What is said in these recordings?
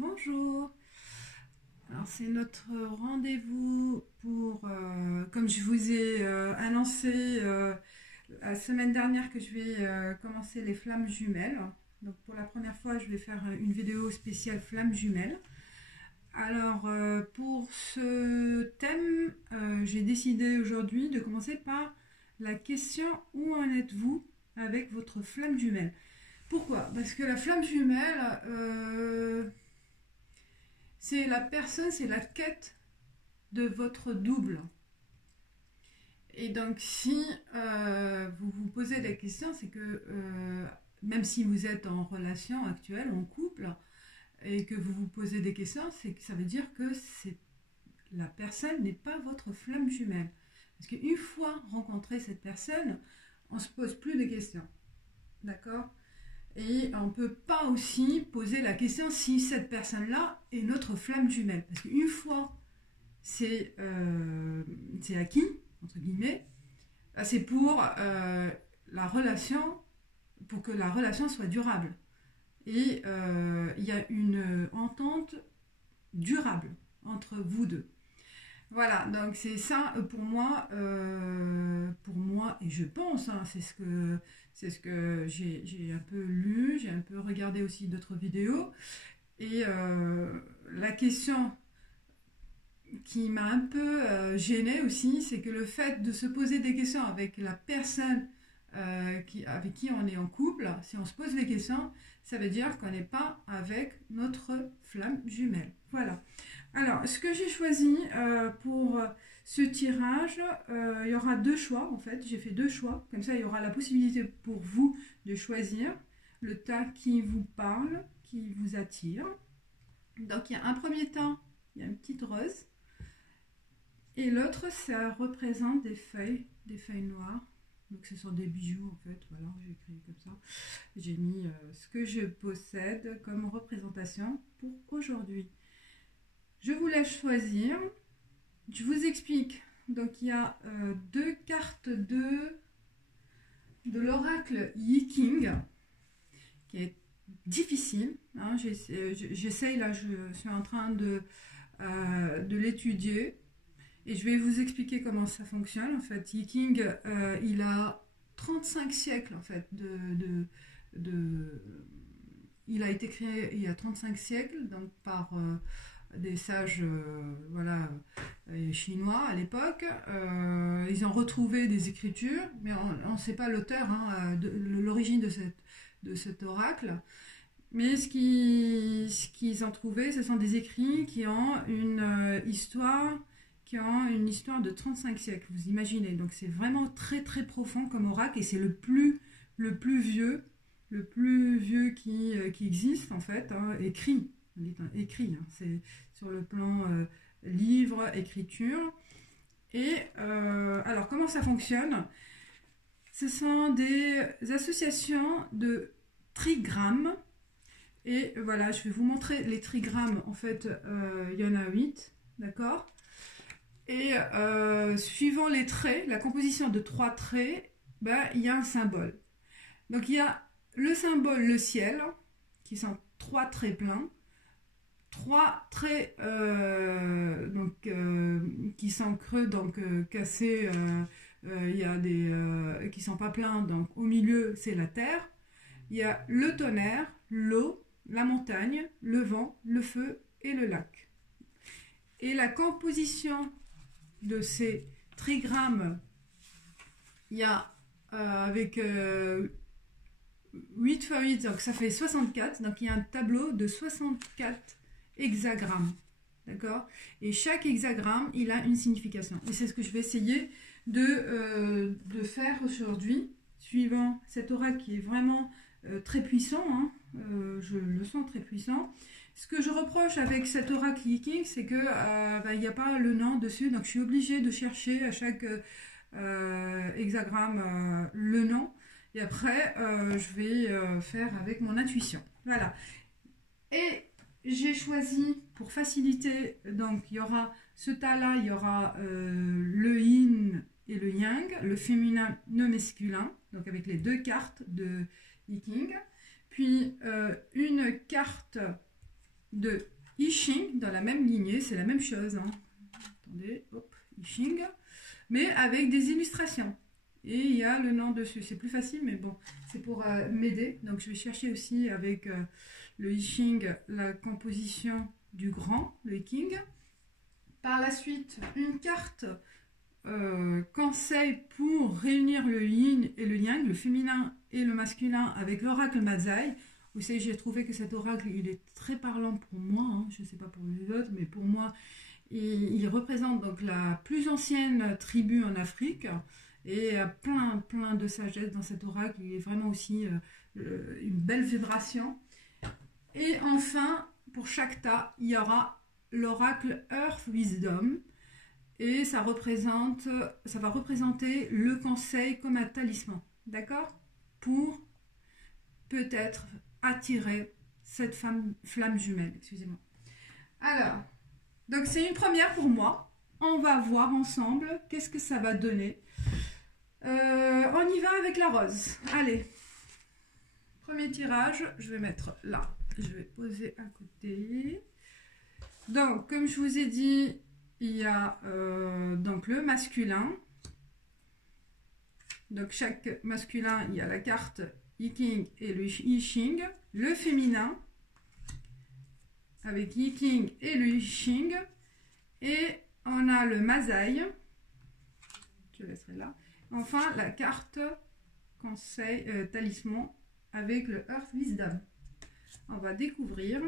Bonjour. Alors c'est notre rendez-vous pour, comme je vous ai annoncé la semaine dernière que je vais commencer les flammes jumelles. Donc pour la première fois, je vais faire une vidéo spéciale flammes jumelles. Alors pour ce thème, j'ai décidé aujourd'hui de commencer par la question où en êtes-vous avec votre flamme jumelle? Pourquoi? Parce que la flamme jumelle, c'est la personne, c'est la quête de votre double. Et donc, si vous vous posez la question, c'est que même si vous êtes en relation actuelle, en couple, et que vous vous posez des questions, c'est que ça veut dire que la personne n'est pas votre flamme jumelle. Parce qu'une fois rencontré cette personne, on ne se pose plus de questions. D'accord? Et on ne peut pas aussi poser la question si cette personne-là est notre flamme jumelle. Parce qu'une fois c'est acquis, entre guillemets, c'est pour la relation, pour que la relation soit durable. Et il y a une entente durable entre vous deux. Voilà, donc c'est ça pour moi et je pense, hein, c'est ce que j'ai un peu lu, j'ai un peu regardé aussi d'autres vidéos et la question qui m'a un peu gênée aussi, c'est que le fait de se poser des questions avec la personne avec qui on est en couple, si on se pose des questions, ça veut dire qu'on n'est pas avec notre flamme jumelle. Voilà. Alors, ce que j'ai choisi pour ce tirage, il y aura deux choix en fait. J'ai fait deux choix. Comme ça, il y aura la possibilité pour vous de choisir le tas qui vous parle, qui vous attire. Donc, il y a un premier tas, il y a une petite rose. Et l'autre, ça représente des feuilles noires. Donc, ce sont des bijoux en fait. Voilà, j'ai écrit comme ça. J'ai mis ce que je possède comme représentation pour aujourd'hui. Je vous laisse choisir. Je vous explique. Donc, il y a deux cartes de l'oracle Yi King, qui est difficile. Hein. J'essaye, là, je suis en train de l'étudier. Et je vais vous expliquer comment ça fonctionne. En fait, Yi King, il a 35 siècles, en fait, il a été créé il y a 35 siècles, donc par des sages voilà, chinois à l'époque. Ils ont retrouvé des écritures, mais on ne sait pas l'auteur, hein, de l'origine de cet oracle. Mais ce qu'ils ont trouvé, ce sont des écrits qui ont une histoire de 35 siècles, vous imaginez. Donc c'est vraiment très très profond comme oracle et c'est le plus vieux qui existe en fait, hein, écrit. Hein, c'est sur le plan livre, écriture. Et alors comment ça fonctionne? Ce sont des associations de trigrammes. Et voilà, je vais vous montrer les trigrammes. En fait, il y en a 8, d'accord? Et suivant les traits, la composition de 3 traits, ben, il y a un symbole. Donc il y a le symbole le ciel, qui sont 3 traits pleins, 3 traits qui sont creux, donc cassés, il y a des qui sont pas pleins, donc au milieu c'est la terre. Il y a le tonnerre, l'eau, la montagne, le vent, le feu et le lac. Et la composition de ces trigrammes, il y a avec 8 x 8, donc ça fait 64, donc il y a un tableau de 64 hexagrammes, d'accord? Et chaque hexagramme, il a une signification. Et c'est ce que je vais essayer de faire aujourd'hui, suivant cet oracle qui est vraiment très puissant, hein, je le sens très puissant. Ce que je reproche avec cet oracle Yi King, c'est que il n'y a pas le nom dessus, donc je suis obligée de chercher à chaque hexagramme le nom. Et après, je vais faire avec mon intuition. Voilà. Et j'ai choisi, pour faciliter, donc il y aura ce tas-là, il y aura le yin et le yang, le féminin, le masculin, donc avec les deux cartes de Yi King. Puis une carte de I Ching dans la même lignée, c'est la même chose. Hein. Attendez, hop, I Ching, mais avec des illustrations. Et il y a le nom dessus. C'est plus facile, mais bon, c'est pour m'aider. Donc, je vais chercher aussi avec le I Ching la composition du grand, le I Ching. Par la suite, une carte conseil pour réunir le yin et le yang, le féminin et le masculin avec l'oracle Mazai. Vous savez, j'ai trouvé que cet oracle, il est très parlant pour moi. Hein. Je ne sais pas pour les autres, mais pour moi, il représente donc la plus ancienne tribu en Afrique. Et il y a plein de sagesse dans cet oracle. Il est vraiment aussi une belle vibration. Et enfin, pour chaque tas, il y aura l'oracle Earth Wisdom. Et ça va représenter le conseil comme un talisman. D'accord? Pour peut-être attirer cette flamme jumelle. Excusez-moi. Alors, donc c'est une première pour moi. On va voir ensemble qu'est-ce que ça va donner. On y va avec la rose. Allez, premier tirage, je vais mettre là. Je vais poser à côté. Donc, comme je vous ai dit, il y a donc le masculin. Donc, chaque masculin, il y a la carte I Ching et le I Ching. Le féminin, avec I Ching et le I Ching. Et on a le Mazai. Je laisserai là. Enfin, la carte conseil talisman avec le Earth Wisdom. On va découvrir.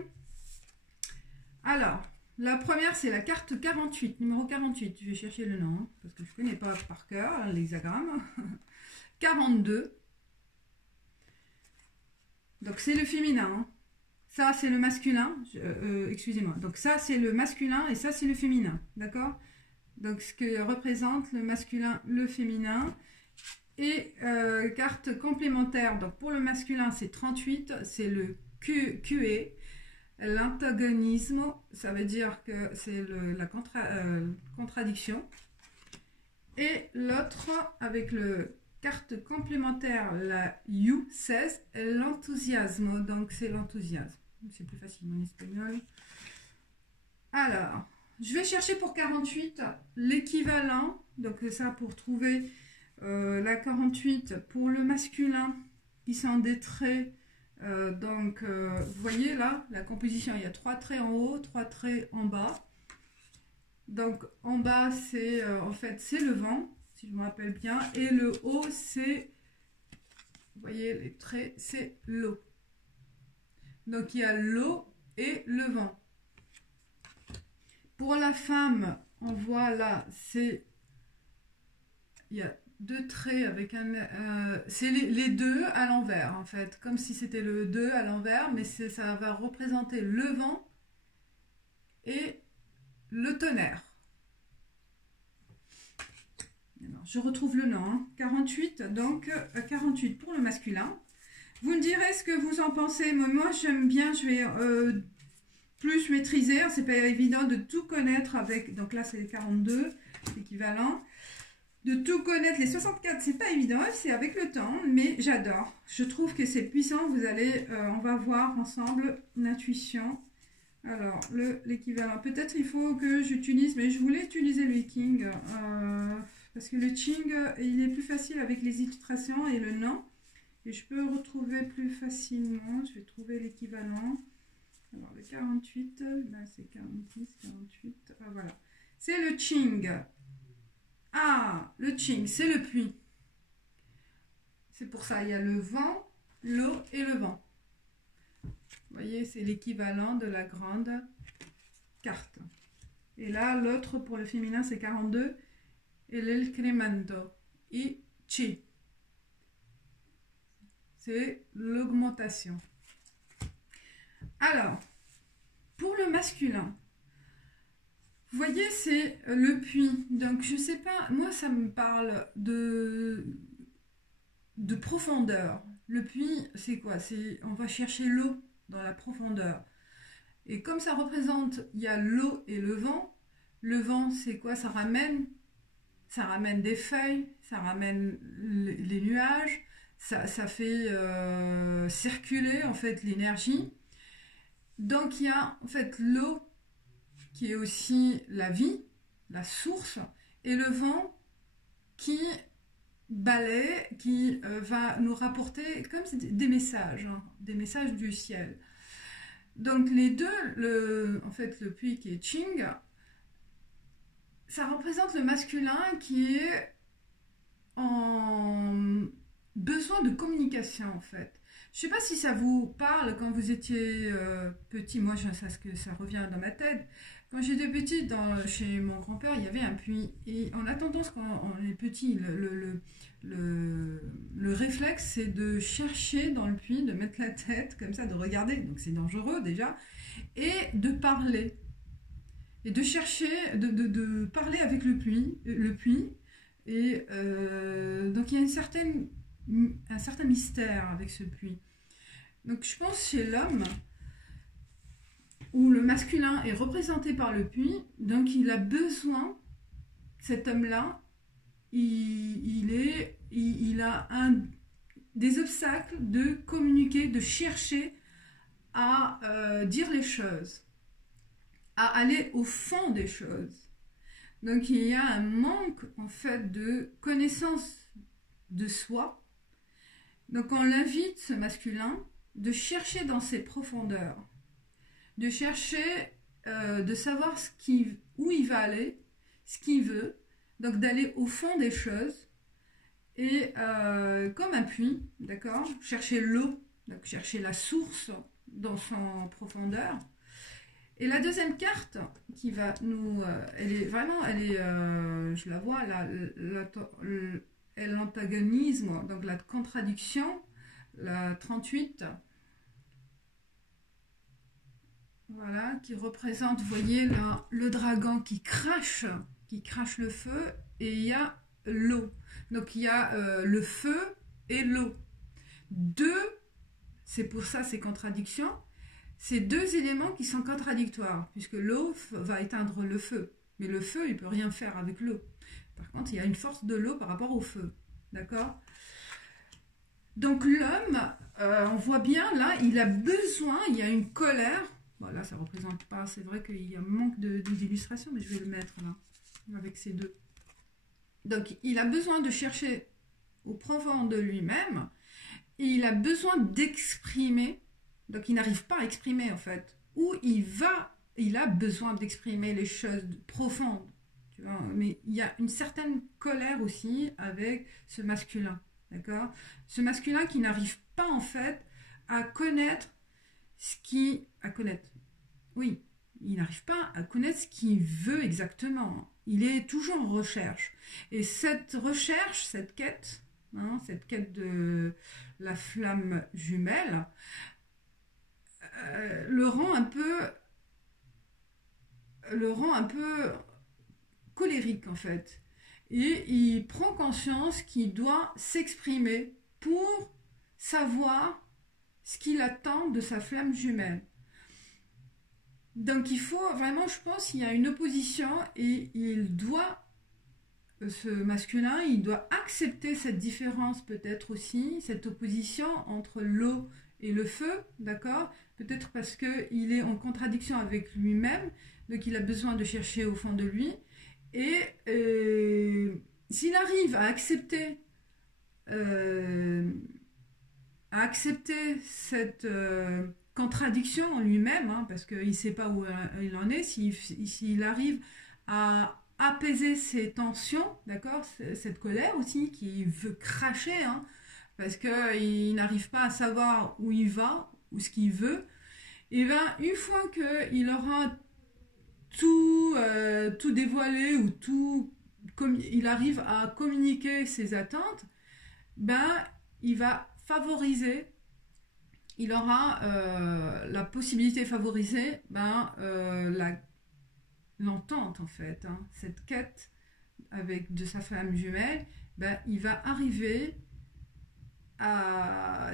Alors, la première, c'est la carte 48, numéro 48. Je vais chercher le nom, hein, parce que je ne connais pas par cœur l'hexagramme. 42. Donc, c'est le féminin. Hein. Ça, c'est le masculin. Excusez-moi. Donc, ça, c'est le masculin et ça, c'est le féminin. D'accord ? Donc, ce que représente le masculin, le féminin. Et carte complémentaire. Donc, pour le masculin, c'est 38. C'est le QE. L'antagonisme, ça veut dire que c'est la contradiction. Et l'autre, avec le carte complémentaire, la U16, l'enthousiasme. Donc, c'est l'enthousiasme. C'est plus facile en espagnol. Alors, je vais chercher pour 48 l'équivalent. Donc, ça pour trouver la 48 pour le masculin qui sont des traits. Vous voyez là, la composition, il y a 3 traits en haut, 3 traits en bas. Donc, en bas, c'est en fait, c'est le vent, si je me rappelle bien. Et le haut, c'est, vous voyez, les traits, c'est l'eau. Donc, il y a l'eau et le vent. Pour la femme, on voit là, il y a 2 traits avec c'est les 2 à l'envers, en fait. Comme si c'était le 2 à l'envers, mais ça va représenter le vent et le tonnerre. Alors, je retrouve le nom. Hein. 48, donc 48 pour le masculin. Vous me direz ce que vous en pensez. Moi, j'aime bien, je vais plus maîtriser. C'est pas évident de tout connaître avec... Donc là, c'est 42, équivalent. De tout connaître, les 64, c'est pas évident, c'est avec le temps, mais j'adore. Je trouve que c'est puissant. Vous allez, on va voir ensemble l'intuition. Alors, l'équivalent. Peut-être il faut que j'utilise, mais je voulais utiliser le King, parce que le Ching, il est plus facile avec les illustrations et le nom. Et je peux retrouver plus facilement. Je vais trouver l'équivalent. Alors, le 48, là c'est 46, 48, voilà. C'est le Ching. Ah, le Ching, c'est le puits. C'est pour ça, il y a le vent, l'eau et le vent. Vous voyez, c'est l'équivalent de la grande carte. Et là, l'autre pour le féminin, c'est 42. Et l'incremento. Et chi. C'est l'augmentation. Alors, pour le masculin, vous voyez, c'est le puits. Donc, je sais pas, moi, ça me parle de profondeur. Le puits, c'est quoi? On va chercher l'eau dans la profondeur. Et comme ça représente, il y a l'eau et le vent. Le vent, c'est quoi? Ça ramène des feuilles, ça ramène les nuages, ça fait circuler, en fait, l'énergie. Donc il y a en fait l'eau qui est aussi la vie, la source, et le vent qui balaie, qui va nous rapporter comme des messages, hein, des messages du ciel. Donc les deux, en fait le puits qui est Qing, ça représente le masculin qui est en besoin de communication en fait. Je ne sais pas si ça vous parle quand vous étiez petit. Moi, ça revient dans ma tête. Quand j'étais petite, chez mon grand-père, il y avait un puits. Et on a tendance, quand on est petit, le réflexe, c'est de chercher dans le puits, de mettre la tête comme ça, de regarder. Donc c'est dangereux déjà. Et de parler. Et de chercher, de parler avec le puits. Et donc il y a un certain mystère avec ce puits. Donc je pense chez l'homme, où le masculin est représenté par le puits, donc il a besoin, cet homme-là, il a des obstacles de communiquer, de chercher à dire les choses, à aller au fond des choses. Donc il y a un manque en fait de connaissance de soi. Donc on l'invite, ce masculin, de chercher dans ses profondeurs, de chercher, de savoir où il va aller, ce qu'il veut, donc d'aller au fond des choses, et comme un puits, d'accord, chercher l'eau, donc chercher la source dans son profondeur. Et la deuxième carte qui va nous, je la vois là, l'antagonisme, donc la contradiction, la 38, voilà, qui représente, vous voyez là, le dragon qui crache le feu, et il y a l'eau. Donc il y a le feu et l'eau. C'est pour ça ces contradictions. C'est deux éléments qui sont contradictoires, puisque l'eau va éteindre le feu. Mais le feu, il ne peut rien faire avec l'eau. Par contre, il y a une force de l'eau par rapport au feu. D'accord ? Donc l'homme, on voit bien là, il a besoin, il y a une colère. Bon, là, ça ne représente pas, c'est vrai qu'il y a un manque d'illustration, mais je vais le mettre là, avec ces deux. Donc, il a besoin de chercher au profond de lui-même, et il a besoin d'exprimer. Donc il n'arrive pas à exprimer en fait. Où il a besoin d'exprimer les choses profondes. Tu vois, mais il y a une certaine colère aussi avec ce masculin. D'accord ? Ce masculin qui n'arrive pas en fait à connaître oui, il n'arrive pas à connaître ce qu'il veut exactement. Il est toujours en recherche. Et cette recherche, cette quête de la flamme jumelle, le rend un peu colérique en fait. Et il prend conscience qu'il doit s'exprimer pour savoir ce qu'il attend de sa flamme jumelle. Donc il faut vraiment, je pense, il y a une opposition, et ce masculin, il doit accepter cette différence peut-être aussi, cette opposition entre l'eau et le feu, d'accord ? Peut-être parce qu'il est en contradiction avec lui-même, donc il a besoin de chercher au fond de lui. Et s'il arrive à accepter cette contradiction en lui-même, hein, parce qu'il ne sait pas où il en est, s'il arrive à apaiser ses tensions, d'accord, cette colère aussi qui veut cracher, hein, parce qu'il n'arrive pas à savoir où il va, ou ce qu'il veut, et bien une fois qu'il aura tout dévoilé, ou il arrive à communiquer ses attentes, ben il va favoriser, il aura la possibilité de favoriser l'entente en fait, hein, cette quête de sa femme jumelle, ben, il va arriver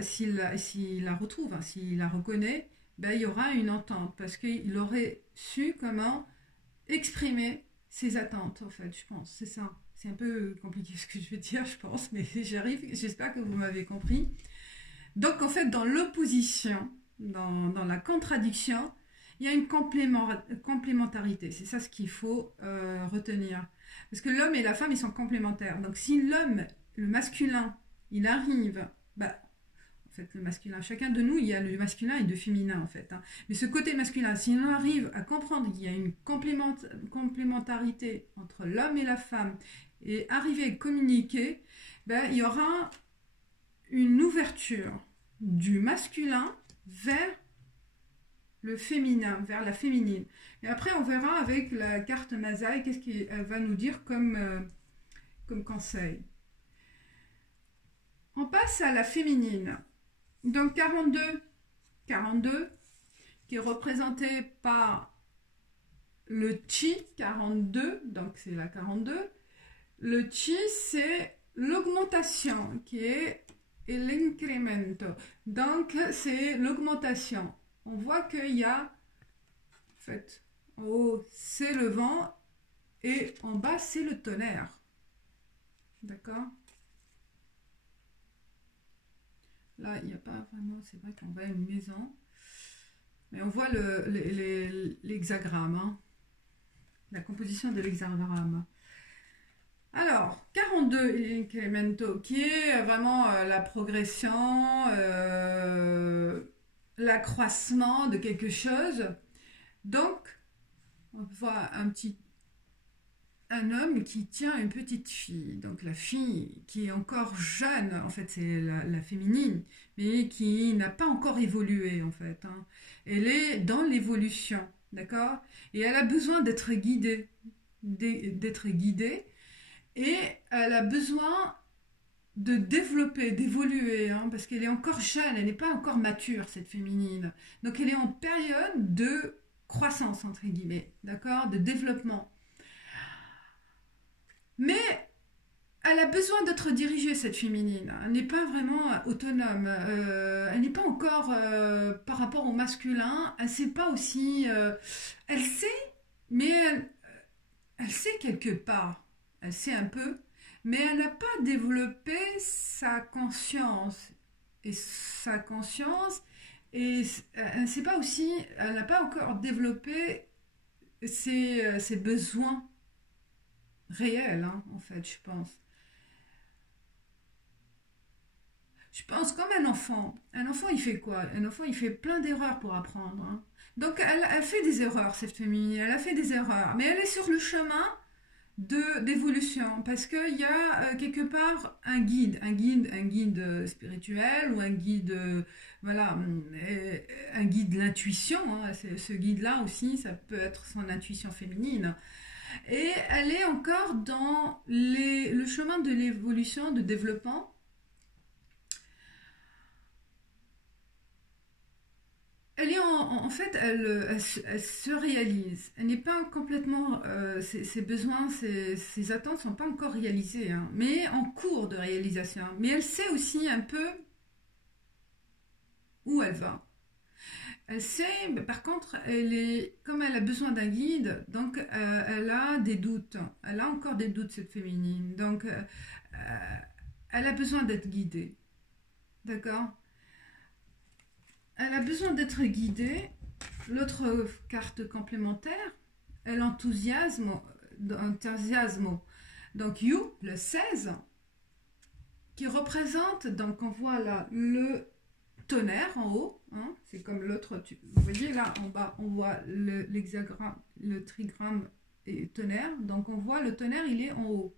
s'il la retrouve, hein, s'il la reconnaît, ben, il y aura une entente, parce qu'il aurait su comment exprimer ses attentes, en fait, je pense, c'est ça. C'est un peu compliqué ce que je vais dire, je pense, mais j'espère que vous m'avez compris. Donc, en fait, dans l'opposition, dans la contradiction, Il y a une complémentarité, c'est ça ce qu'il faut retenir. Parce que l'homme et la femme, ils sont complémentaires. Donc si l'homme, le masculin, il arrive, bah, en fait, le masculin, chacun de nous, il y a le masculin et le féminin, en fait. Hein. Mais ce côté masculin, si on arrive à comprendre qu'il y a une complémentarité entre l'homme et la femme, et arriver à communiquer, ben, il y aura une ouverture du masculin vers le féminin, vers la féminine. Et après, on verra avec la carte Mazaï, qu'est-ce qu'elle va nous dire comme conseil. On passe à la féminine. Donc 42, qui est représenté par le Chi 42, donc c'est la 42. Le Chi, c'est l'augmentation, qui est l'incremento. Donc c'est l'augmentation. On voit qu'il y a, en fait, en haut, c'est le vent, et en bas, c'est le tonnerre. D'accord ? Là, il n'y a pas vraiment, c'est vrai qu'on voit une maison, mais on voit l'hexagramme, hein, la composition de l'hexagramme. Alors, 42, l'incremento, qui est vraiment la progression, l'accroissement de quelque chose. Donc, on voit un homme qui tient une petite fille, donc la fille qui est encore jeune, en fait c'est la féminine, mais qui n'a pas encore évolué en fait. Hein. Elle est dans l'évolution, d'accord ? Et elle a besoin d'être guidée, et elle a besoin de développer, d'évoluer, hein, parce qu'elle est encore jeune, elle n'est pas encore mature cette féminine. Donc elle est en période de croissance entre guillemets, d'accord ? De développement. Mais elle a besoin d'être dirigée, cette féminine. Elle n'est pas vraiment autonome. Elle n'est pas encore, par rapport au masculin, elle ne sait pas aussi... elle sait, mais elle sait quelque part. Elle sait un peu, mais elle n'a pas développé sa conscience. Et sa conscience, et elle ne sait pas aussi... Elle n'a pas encore développé ses besoins réels, hein, en fait, je pense. Je pense comme un enfant. Un enfant, il fait quoi? Un enfant, il fait plein d'erreurs pour apprendre. Hein. Donc, elle fait des erreurs, cette féminine. Elle a fait des erreurs. Mais elle est sur le chemin d'évolution. Parce qu'il y a quelque part un guide spirituel ou un guide, voilà, un guide de l'intuition. Hein. Ce guide-là aussi, ça peut être son intuition féminine. Et elle est encore dans le chemin de l'évolution, de développement. Elle est en fait, elle se réalise. Elle n'est pas complètement, ses besoins, ses attentes ne sont pas encore réalisées, hein, mais en cours de réalisation. Mais elle sait aussi un peu où elle va. Elle sait, mais par contre, comme elle a besoin d'un guide, donc elle a des doutes. Elle a encore des doutes, cette féminine. Donc, elle a besoin d'être guidée. D'accord ? Elle a besoin d'être guidée. L'autre carte complémentaire est l'enthousiasme. Donc, You, le 16, qui représente, donc on voit là le tonnerre en haut, hein, c'est comme l'autre, vous voyez là en bas, on voit l'hexagramme, le trigramme et tonnerre, donc on voit le tonnerre, il est en haut.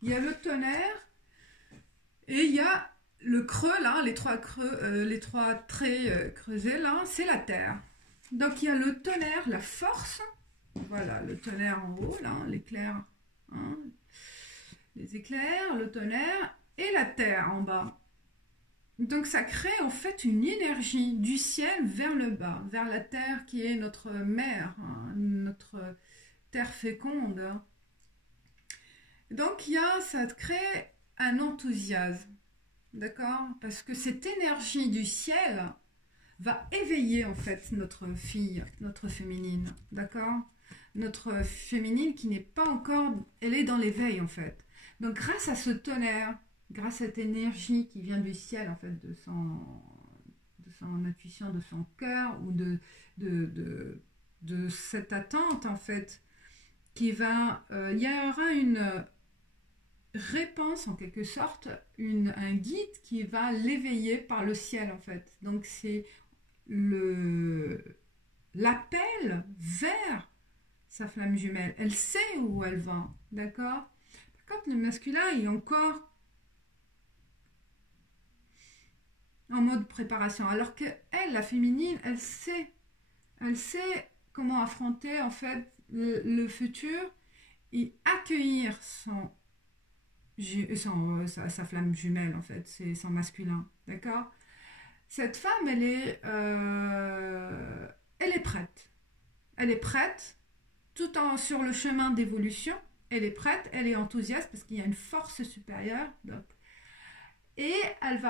Il y a le tonnerre et il y a le creux là, les trois traits creusés là, c'est la terre. Donc il y a le tonnerre, la force, voilà le tonnerre en haut là, l'éclair, hein, les éclairs, le tonnerre et la terre en bas. Donc ça crée en fait une énergie du ciel vers le bas, vers la terre qui est notre mère, hein, notre terre féconde. Donc ça crée un enthousiasme, d'accord? Parce que cette énergie du ciel va éveiller en fait notre fille, notre féminine, d'accord? Notre féminine qui n'est pas encore, elle est dans l'éveil en fait. Donc grâce à ce tonnerre, grâce à cette énergie qui vient du ciel, en fait, de son intuition, de son cœur ou de cette attente en fait qui va... il y aura une réponse en quelque sorte, un guide qui va l'éveiller par le ciel en fait. Donc c'est l'appel vers sa flamme jumelle. Elle sait où elle va, d'accord? Par contre, le masculin est encore en mode préparation, alors que elle, la féminine, elle sait comment affronter en fait le futur et accueillir sa flamme jumelle en fait, c'est son masculin, d'accord? Cette femme, elle est prête. Elle est prête, tout en sur le chemin d'évolution. Elle est prête, elle est enthousiaste parce qu'il y a une force supérieure. Donc, et elle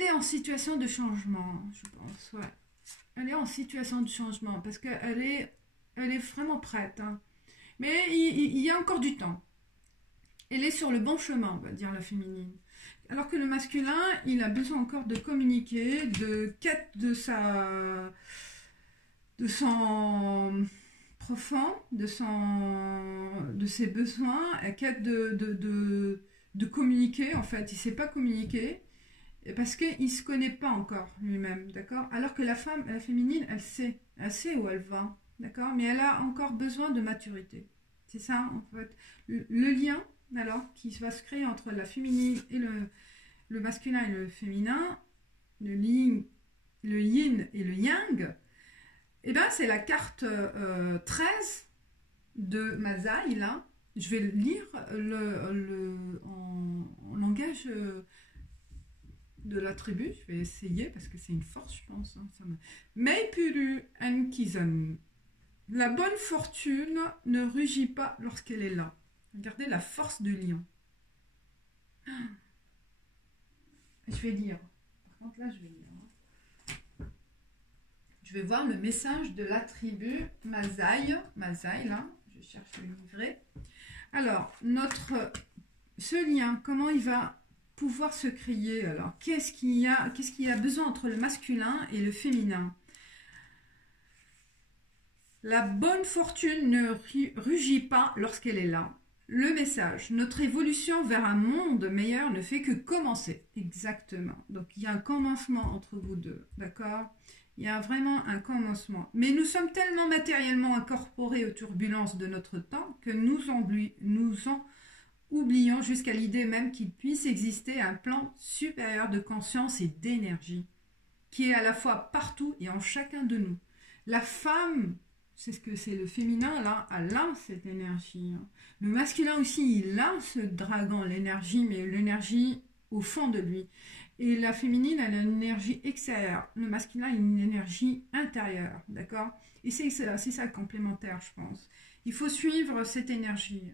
est en situation de changement, je pense. Ouais. Elle est en situation de changement parce qu'elle est vraiment prête. Hein. Mais il y a encore du temps. Elle est sur le bon chemin, on va dire, la féminine. Alors que le masculin, il a besoin encore de communiquer, de quête de son profond, de ses besoins, quête de communiquer, en fait. Il ne sait pas communiquer parce qu'il ne se connaît pas encore lui-même, d'accord? Alors que la femme, la féminine, elle sait où elle va, d'accord? Mais elle a encore besoin de maturité. C'est ça, en fait. Le lien, alors, qui va se créer entre la féminine et le masculin et le féminin, le yin et le yang, eh ben, c'est la carte 13 de Mazaï, là. Je vais lire en langage de la tribu. Je vais essayer, parce que c'est une force, je pense. Hein, Meipuru Ankizan. La bonne fortune ne rugit pas lorsqu'elle est là. Regardez la force du lion. Je vais lire. Par contre, là, je vais lire. Je vais voir le message de la tribu Mazaï. Mazaï, là. Je cherche le livret. Alors, ce lien, comment il va pouvoir se créer? Alors, qu'est-ce qu'il y a besoin entre le masculin et le féminin? La bonne fortune ne rugit pas lorsqu'elle est là. Le message, notre évolution vers un monde meilleur ne fait que commencer. Exactement. Donc, il y a un commencement entre vous deux, d'accord? Il y a vraiment un commencement. Mais nous sommes tellement matériellement incorporés aux turbulences de notre temps que nous en oublions jusqu'à l'idée même qu'il puisse exister un plan supérieur de conscience et d'énergie qui est à la fois partout et en chacun de nous. La femme... c'est ce que c'est le féminin, là, elle a cette énergie. Hein. Le masculin aussi, il a ce dragon, l'énergie, mais l'énergie au fond de lui. Et la féminine, elle a une énergie extérieure. Le masculin, il a une énergie intérieure, d'accord? Et c'est ça complémentaire, je pense. Il faut suivre cette énergie.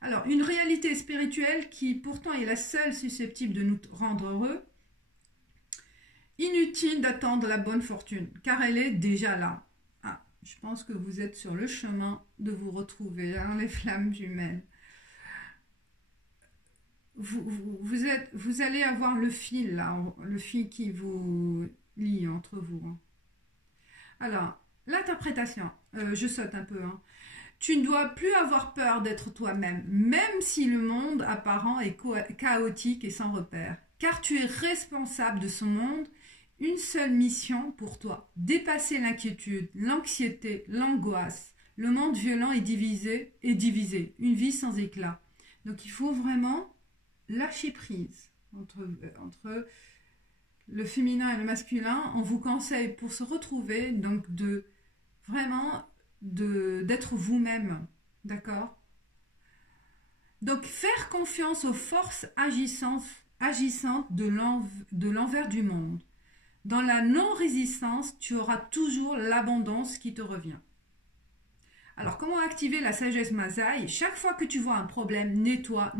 Alors, une réalité spirituelle qui pourtant est la seule susceptible de nous rendre heureux. Inutile d'attendre la bonne fortune, car elle est déjà là. Ah, je pense que vous êtes sur le chemin de vous retrouver, hein, les flammes jumelles. Vous allez avoir le fil, là, le fil qui vous lie entre vous. Hein. Alors, l'interprétation, je saute un peu. Hein. Tu ne dois plus avoir peur d'être toi-même, même si le monde apparent est chaotique et sans repère, car tu es responsable de ce monde. Une seule mission pour toi, dépasser l'inquiétude, l'anxiété, l'angoisse. Le monde violent est divisé, une vie sans éclat. Donc il faut vraiment lâcher prise entre le féminin et le masculin. On vous conseille pour se retrouver, donc d'être vous-même, d'accord? Donc faire confiance aux forces agissantes de l'envers du monde. Dans la non-résistance, tu auras toujours l'abondance qui te revient. Alors, comment activer la sagesse Mazaï? Chaque fois que tu vois un problème, nettoie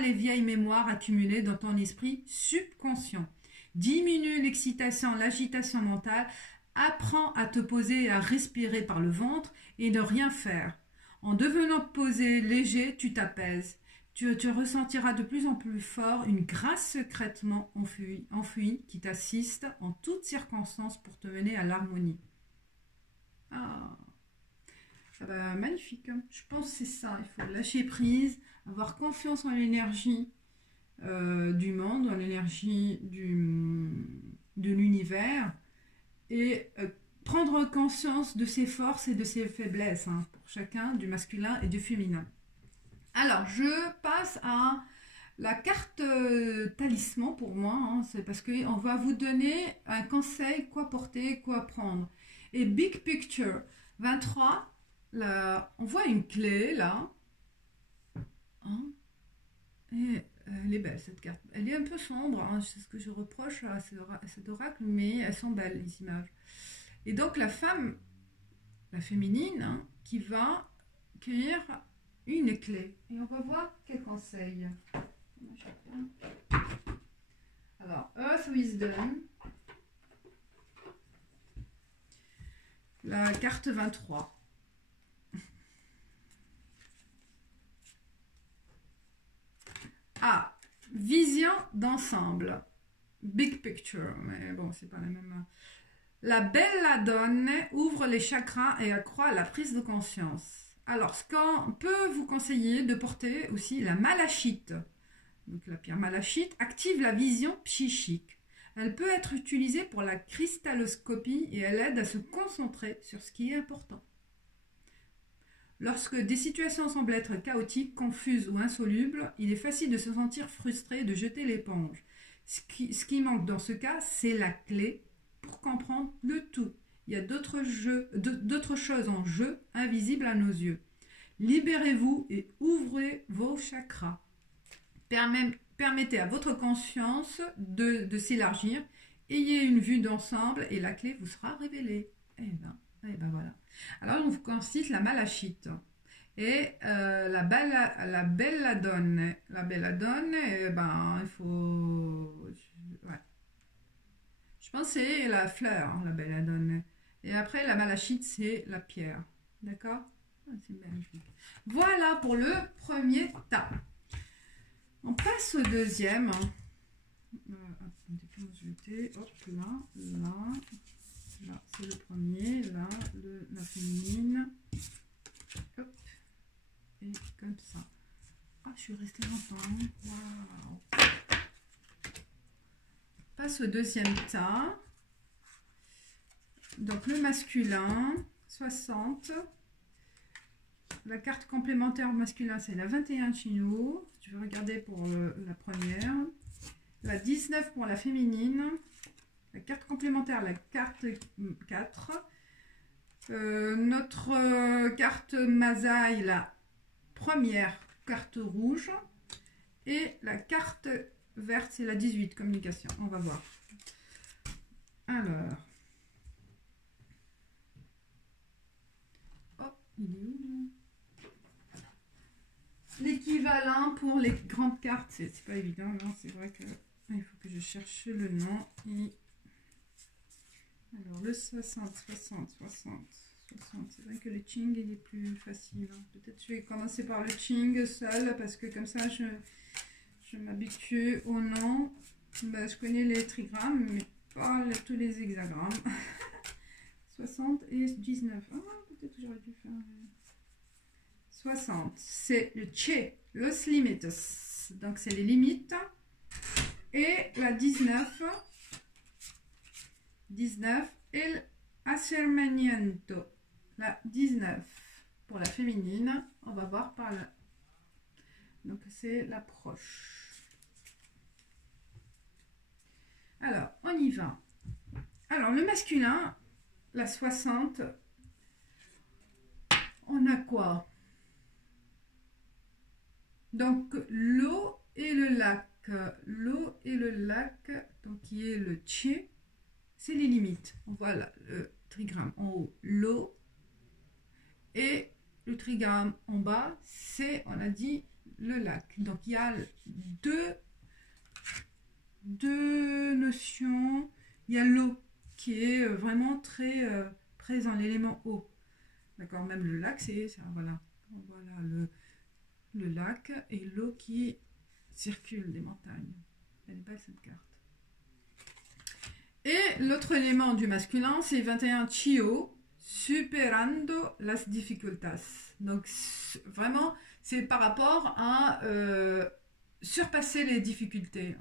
les vieilles mémoires accumulées dans ton esprit subconscient. Diminue l'excitation, l'agitation mentale. Apprends à te poser et à respirer par le ventre et ne rien faire. En devenant posé, léger, tu t'apaises. tu ressentiras de plus en plus fort une grâce secrètement enfouie qui t'assiste en toutes circonstances pour te mener à l'harmonie. Ah, ah bah, magnifique, hein. Je pense que c'est ça. Il faut lâcher prise, avoir confiance en l'énergie du monde, en l'énergie de l'univers et prendre conscience de ses forces et de ses faiblesses, hein, pour chacun, du masculin et du féminin. Alors, je passe à la carte talisman pour moi, hein, c'est parce qu'on va vous donner un conseil, quoi porter, quoi prendre. Et Big Picture 23, là, on voit une clé là. Hein, et elle est belle cette carte. Elle est un peu sombre, hein, c'est ce que je reproche à cet oracle, mais elles sont belles les images. Et donc la femme, la féminine, hein, qui va cueillir une clé. Et on va voir quel conseil. Alors, Earth Wisdom. La carte 23. Ah, vision d'ensemble. Big picture. Mais bon, c'est pas la même. La belladone ouvre les chakras et accroît la prise de conscience. Alors, ce qu'on peut vous conseiller de porter aussi la malachite. Donc, la pierre malachite active la vision psychique. Elle peut être utilisée pour la cristaloscopie et elle aide à se concentrer sur ce qui est important. Lorsque des situations semblent être chaotiques, confuses ou insolubles, il est facile de se sentir frustré et de jeter l'éponge. Ce qui manque dans ce cas, c'est la clé pour comprendre le tout. Il y a d'autres choses en jeu, invisibles à nos yeux. Libérez-vous et ouvrez vos chakras. Permettez à votre conscience de s'élargir. Ayez une vue d'ensemble et la clé vous sera révélée. Eh ben voilà. Alors, on vous concite la malachite. Et la belladone. La belladone, eh ben, il faut... Ouais. Je pense que c'est la fleur, hein, la belladone. Et après, la malachite, c'est la pierre. D'accord? C'est magnifique. Voilà pour le premier tas. On passe au deuxième. Attendez, je vais hop, là, c'est le premier. Là, la féminine. Hop. Et comme ça. Ah, je suis restée longtemps. Waouh. On passe au deuxième tas. Donc, le masculin, 60. La carte complémentaire masculin, c'est la 21 chino. Je vais regarder pour la première. La 19 pour la féminine. La carte complémentaire, la carte 4. Notre carte Masaï, la première carte rouge. Et la carte verte, c'est la 18, communication. On va voir. Alors. Oh, il est où? L'équivalent pour les grandes cartes, c'est pas évident, non, c'est vrai que il faut que je cherche le nom. Et... Alors, le 60, c'est vrai que le Qing il est plus facile. Hein. Peut-être je vais commencer par le Qing seul, parce que comme ça, je m'habitue au nom. Ben, je connais les trigrammes, mais pas tous les hexagrammes. 60 et 19. Ah, peut-être que j'aurais dû faire... 60, c'est le Che, los límites, donc c'est les limites. Et la 19 et l'acercamiento, la 19 pour la féminine, on va voir par là. Donc c'est l'approche. Alors, on y va. Alors, le masculin, la 60, on a quoi? Donc, l'eau et le lac. L'eau et le lac, donc qui est le Tché, c'est les limites. Voilà le trigramme en haut, l'eau. Et le trigramme en bas, c'est, on a dit, le lac. Donc, il y a deux notions. Il y a l'eau qui est vraiment très présent, l'élément eau. D'accord, même le lac, c'est ça, voilà. Voilà le lac et l'eau qui circule des montagnes. Elle est belle cette carte. Et l'autre élément du masculin, c'est 21 Chio, superando las dificultas. Donc vraiment, c'est par rapport à surpasser les difficultés.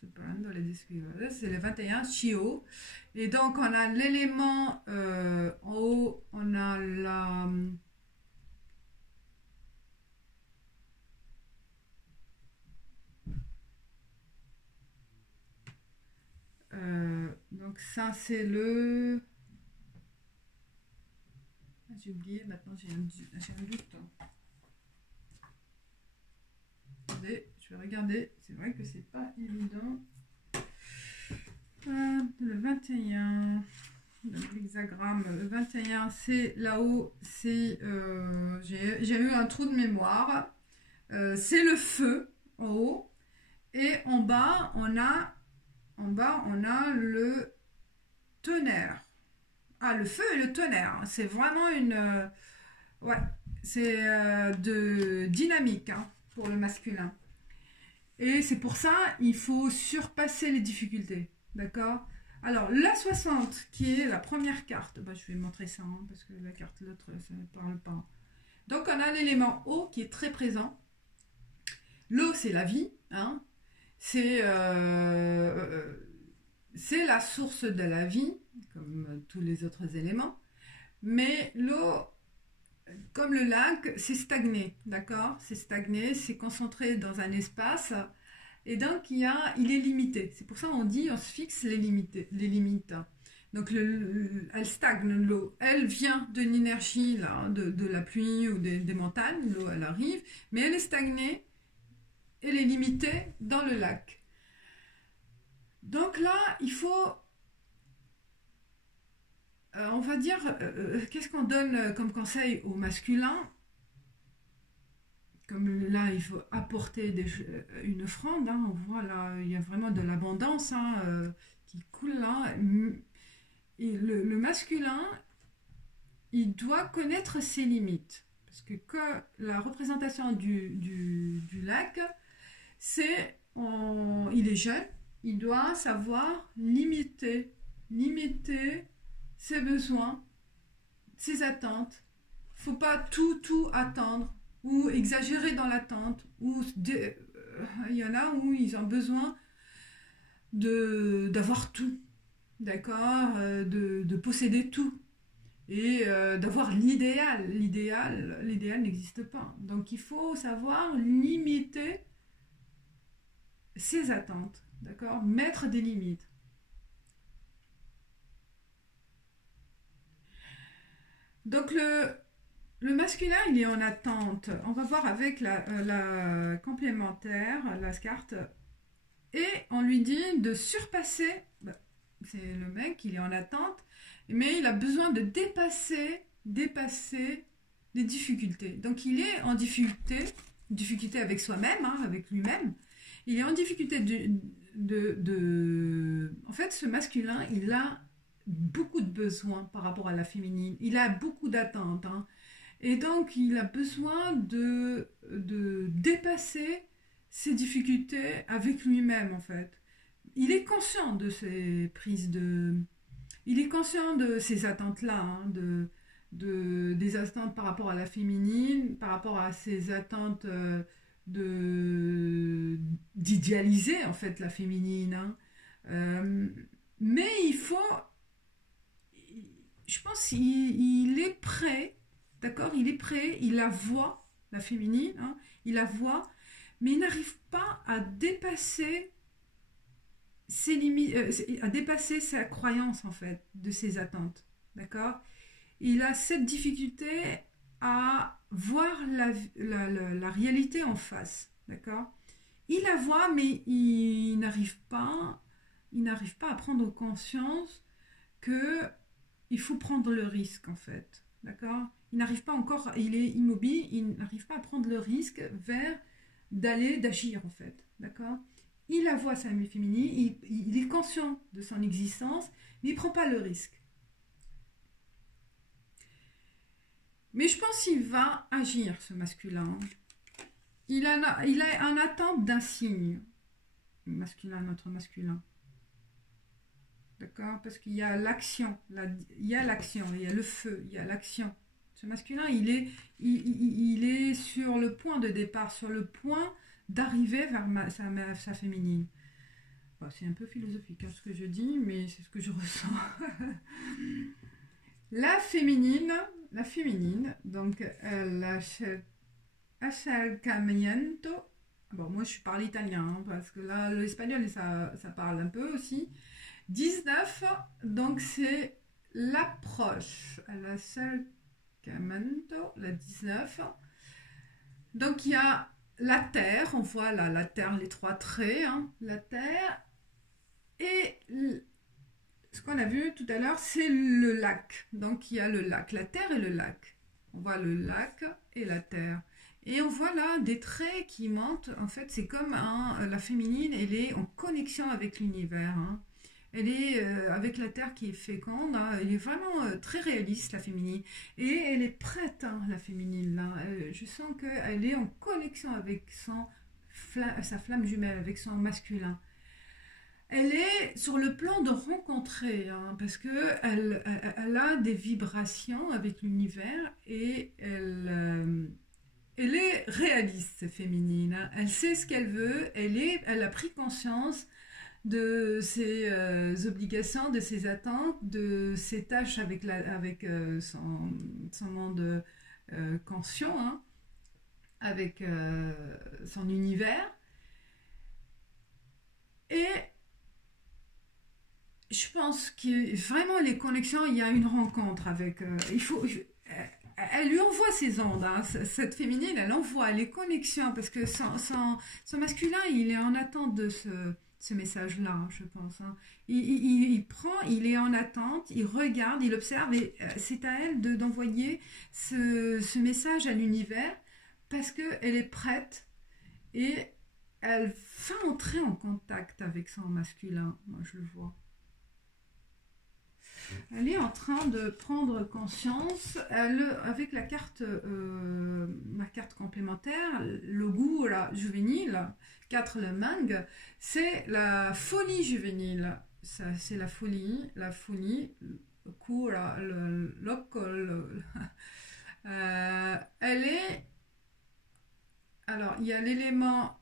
Superando les difficultés, c'est le 21 Chio. Et donc on a l'élément en haut, on a la... donc ça c'est le... J'ai oublié, maintenant j'ai un doute. Attendez, je vais regarder, c'est vrai que c'est pas évident. Le 21, l'hexagramme, le 21 c'est là-haut, c'est... j'ai eu un trou de mémoire. C'est le feu en haut et en bas on a le tonnerre. Ah, le feu et le tonnerre, c'est vraiment une... ouais, c'est de dynamique hein, pour le masculin. Et c'est pour ça, il faut surpasser les difficultés. D'accord? Alors, la 60, qui est la première carte, bah, je vais montrer ça, hein, parce que la carte, l'autre, ça ne parle pas. Donc, on a l'élément eau qui est très présent. L'eau, c'est la vie, hein. C'est la source de la vie, comme tous les autres éléments. Mais l'eau, comme le lac, c'est stagné, d'accord? C'est stagné, c'est concentré dans un espace, et donc il est limité. C'est pour ça qu'on dit, on se fixe les limites. Donc elle stagne, l'eau. Elle vient d'une énergie là, de la pluie ou des montagnes, l'eau elle arrive, mais elle est stagnée, elle est limitée dans le lac. Donc là, il faut, on va dire, qu'est-ce qu'on donne comme conseil au masculin? Comme là, il faut apporter une offrande, hein, on voit là, il y a vraiment de l'abondance hein, qui coule là. Et le masculin, il doit connaître ses limites. Parce que la représentation du lac, c'est, il est jeune, il doit savoir limiter ses besoins, ses attentes. Il ne faut pas tout attendre ou exagérer dans l'attente. Il y en a où ils ont besoin d'avoir tout, d'accord, de posséder tout et d'avoir l'idéal. L'idéal n'existe pas. Donc il faut savoir limiter ses attentes. D'accord? Mettre des limites. Donc le masculin, il est en attente. On va voir avec la complémentaire, la carte. Et on lui dit de surpasser. C'est le mec, il est en attente. Mais il a besoin de dépasser les difficultés. Donc il est en difficulté avec soi-même, hein, avec lui-même. Il est en difficulté en fait, ce masculin, il a beaucoup de besoins par rapport à la féminine. Il a beaucoup d'attentes. Hein. Et donc, il a besoin de dépasser ses difficultés avec lui-même, en fait. Il est conscient de ses prises de... Il est conscient de ces attentes-là, hein, des attentes par rapport à la féminine, par rapport à ses attentes... d'idéaliser en fait la féminine hein. Mais il faut, je pense qu'il est prêt, d'accord, il est prêt, il la voit la féminine hein, il la voit, mais il n'arrive pas à dépasser ses limites, à dépasser sa croyance en fait de ses attentes, d'accord. Il a cette difficulté à voir la réalité en face, d'accord. Il la voit, mais il n'arrive pas à prendre conscience que il faut prendre le risque, en fait, d'accord. Il n'arrive pas encore, il est immobile, il n'arrive pas à prendre le risque d'agir, en fait, d'accord. Il la voit, sa féminine, il est conscient de son existence, mais il ne prend pas le risque. Mais je pense qu'il va agir, ce masculin. Il a en attente d'un signe. Masculin, notre masculin. D'accord? Parce qu'il y a l'action. Il y a l'action, il y a le feu, il y a l'action. Ce masculin, il est sur le point de départ, sur le point d'arriver vers sa féminine. Bon, c'est un peu philosophique ce que je dis, mais c'est ce que je ressens. La féminine, donc l'acercamiento. Bon, moi je parle italien, parce que là, l'espagnol, ça parle un peu aussi. 19, donc c'est l'approche. L'acercamiento, la 19. Donc il y a la terre, on voit là la terre, les trois traits, hein, la terre. Et ce qu'on a vu tout à l'heure, c'est le lac. Donc il y a le lac, la terre et le lac. On voit le lac et la terre. Et on voit là des traits qui montent. En fait, c'est comme la féminine, elle est en connexion avec l'univers. Hein. Elle est avec la terre qui est féconde. Hein. Elle est vraiment très réaliste, la féminine. Et elle est prête, hein, la féminine. Là. Je sens qu'elle est en connexion avec sa flamme jumelle, avec son masculin. Elle est sur le plan de rencontrer, hein, parce qu'elle elle a des vibrations avec l'univers et elle est réaliste, féminine. Hein. Elle sait ce qu'elle veut, elle a pris conscience de ses obligations, de ses attentes, de ses tâches avec son monde conscient, hein, avec son univers. Et je pense que vraiment les connexions, il y a une rencontre avec. Elle lui envoie ses ondes, hein. Cette féminine, elle envoie les connexions parce que son masculin, il est en attente de ce message-là, hein, je pense. Hein. Il prend, il est en attente, il regarde, il observe et c'est à elle d'envoyer ce message à l'univers parce qu'elle est prête et elle va entrer en contact avec son masculin. Moi, je le vois. Elle est en train de prendre conscience avec la carte complémentaire, le goût juvénile, 4 le mangue, c'est la folie juvénile. Ça, c'est la folie, cura, elle est. Alors, il y a l'élément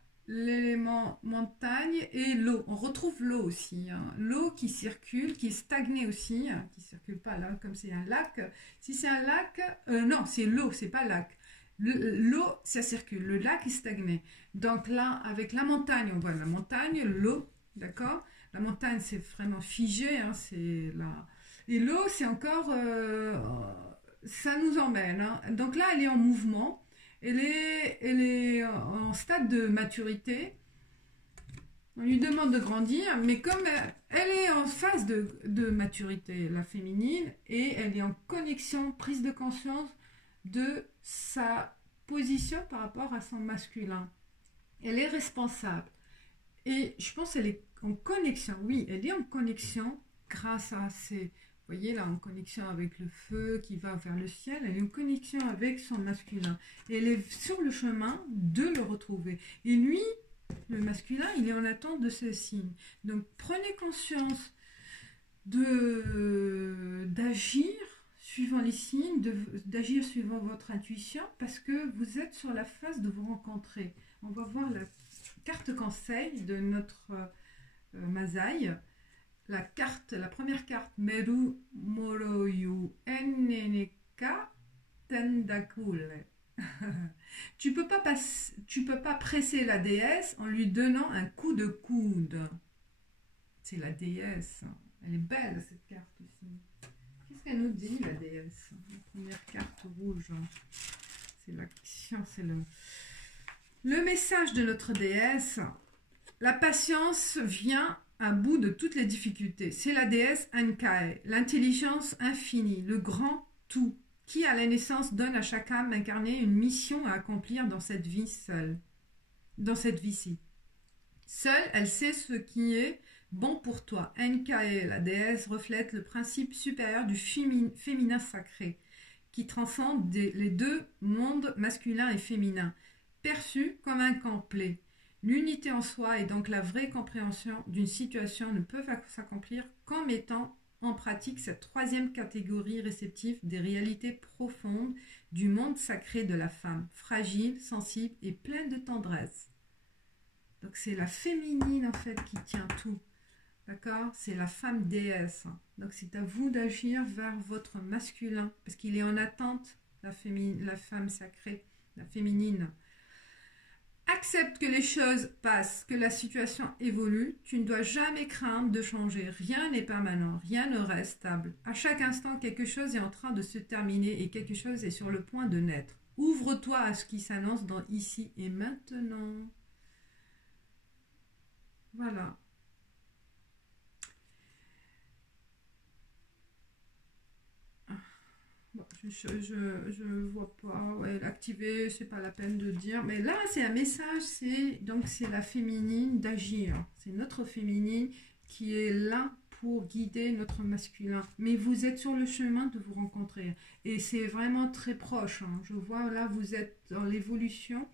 montagne et l'eau. On retrouve l'eau aussi. Hein. L'eau qui circule, qui est stagnée aussi, hein, qui ne circule pas là, comme c'est un lac. Si c'est un lac, non, c'est l'eau, c'est pas lac. L'eau, ça circule. Le lac est stagné. Donc là, avec la montagne, on voit la montagne, l'eau, d'accord. La montagne, c'est vraiment figé, hein, c'est là. Et l'eau, c'est encore, ça nous emmène. Hein. Donc là, elle est en mouvement. Elle est en stade de maturité. On lui demande de grandir, mais comme elle est en phase de maturité, la féminine, et elle est en connexion, prise de conscience de sa position par rapport à son masculin. Elle est responsable. Et je pense qu'elle est en connexion. Oui, elle est en connexion grâce à ses... Vous voyez là, en connexion avec le feu qui va vers le ciel, elle est en connexion avec son masculin. Et elle est sur le chemin de le retrouver. Et lui, le masculin, il est en attente de ce signe. Donc prenez conscience d'agir suivant les signes, d'agir suivant votre intuition, parce que vous êtes sur la phase de vous rencontrer. On va voir la carte conseil de notre Masaï. La première carte, Meru Moroyu Enneneka Tendakule. Tu peux pas presser la déesse en lui donnant un coup de coude. C'est la déesse. Elle est belle cette carte aussi. Qu'est-ce qu'elle nous dit la déesse? La première carte rouge. C'est l'action, c'est le message de notre déesse. La patience vient à bout de toutes les difficultés. C'est la déesse Ankae, l'intelligence infinie, le grand tout, qui à la naissance donne à chaque âme incarnée une mission à accomplir dans cette vie seule, dans cette vie-ci. Seule, elle sait ce qui est bon pour toi. Ankae, la déesse, reflète le principe supérieur du féminin sacré, qui transcende les deux mondes masculin et féminin, perçu comme un complet. L'unité en soi et donc la vraie compréhension d'une situation ne peuvent s'accomplir qu'en mettant en pratique cette troisième catégorie réceptive des réalités profondes du monde sacré de la femme, fragile, sensible et pleine de tendresse. Donc c'est la féminine en fait qui tient tout. D'accord? C'est la femme déesse. Donc c'est à vous d'agir vers votre masculin, parce qu'il est en attente, la femme sacrée, la féminine. Accepte que les choses passent, que la situation évolue. Tu ne dois jamais craindre de changer. Rien n'est permanent, rien ne reste stable. À chaque instant, quelque chose est en train de se terminer et quelque chose est sur le point de naître. Ouvre-toi à ce qui s'annonce dans ici et maintenant. Voilà. Bon, je vois pas. Ouais, l'activer, c'est pas la peine de dire. Mais là, c'est un message. C'est la féminine d'agir. C'est notre féminine qui est là pour guider notre masculin. Mais vous êtes sur le chemin de vous rencontrer. Et c'est vraiment très proche. Hein. Je vois là, vous êtes dans l'évolution.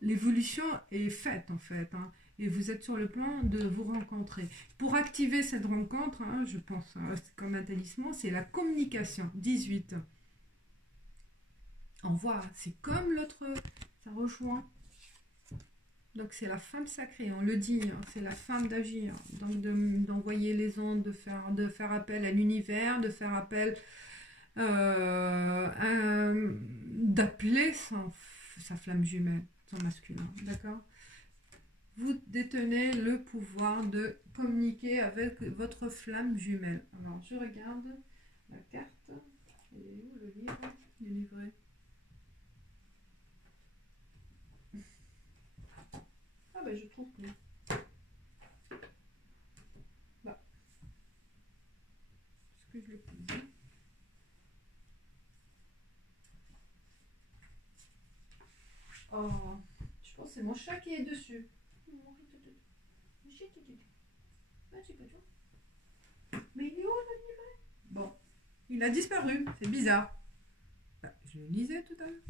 L'évolution est faite en fait. Hein. Et vous êtes sur le plan de vous rencontrer. Pour activer cette rencontre, hein, je pense, hein, c'est comme un talisman, c'est la communication. 18. On voit, c'est comme l'autre, ça rejoint. Donc c'est la femme sacrée, on le dit, hein, c'est la femme d'agir. Donc d'envoyer les ondes, de faire appel à l'univers, de faire appel, d'appeler sa flamme jumelle, son masculin, d'accord? Vous détenez le pouvoir de communiquer avec votre flamme jumelle. Alors, je regarde la carte. Il est où le livre? Il est livré. Ah ben, je trouve plus. Bah. Est-ce que je l'ai posé? Oh, je pense que c'est mon chat qui est dessus. Mais il est où le livret? Bon, il a disparu, c'est bizarre. Bah, je le lisais tout à l'heure.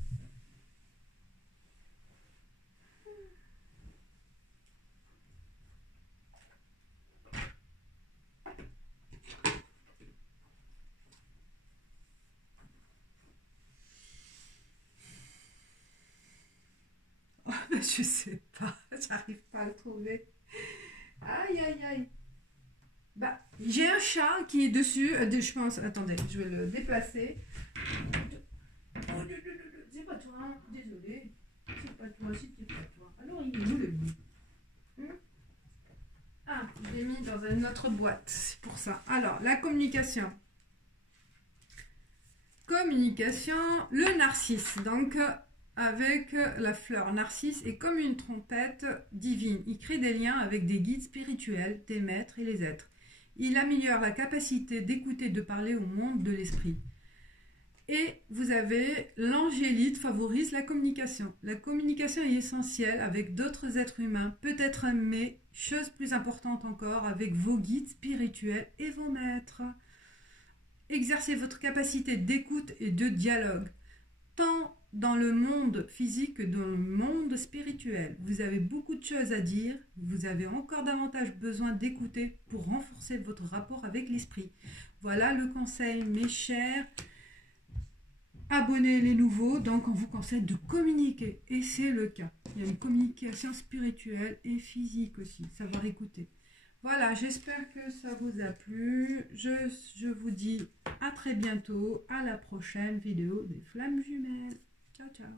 Oh, bah, je sais pas, j'arrive pas à le trouver. Aïe, aïe, aïe. Bah, j'ai un chat qui est dessus. Je pense. Attendez, je vais le déplacer. Oh, c'est pas toi, hein. Désolé. C'est pas toi, c'était pas toi. Alors, il est où le livre? Ah, je l'ai mis dans une autre boîte. C'est pour ça. Alors, la communication. Communication, le narcisse. Donc, avec la fleur narcisse est comme une trompette divine. Il crée des liens avec des guides spirituels, des maîtres et les êtres. Il améliore la capacité d'écouter, de parler au monde de l'esprit. Et vous avez l'angélite favorise la communication. La communication est essentielle avec d'autres êtres humains, peut-être, mais chose plus importante encore, avec vos guides spirituels et vos maîtres. Exercez votre capacité d'écoute et de dialogue, tant dans le monde physique que dans le monde spirituel. Vous avez beaucoup de choses à dire, vous avez encore davantage besoin d'écouter pour renforcer votre rapport avec l'esprit. Voilà le conseil, mes chers abonnés les nouveaux, donc on vous conseille de communiquer, et c'est le cas. Il y a une communication spirituelle et physique aussi, savoir écouter. Voilà, j'espère que ça vous a plu. Je vous dis à très bientôt, à la prochaine vidéo des Flammes Jumelles. Ciao, ciao.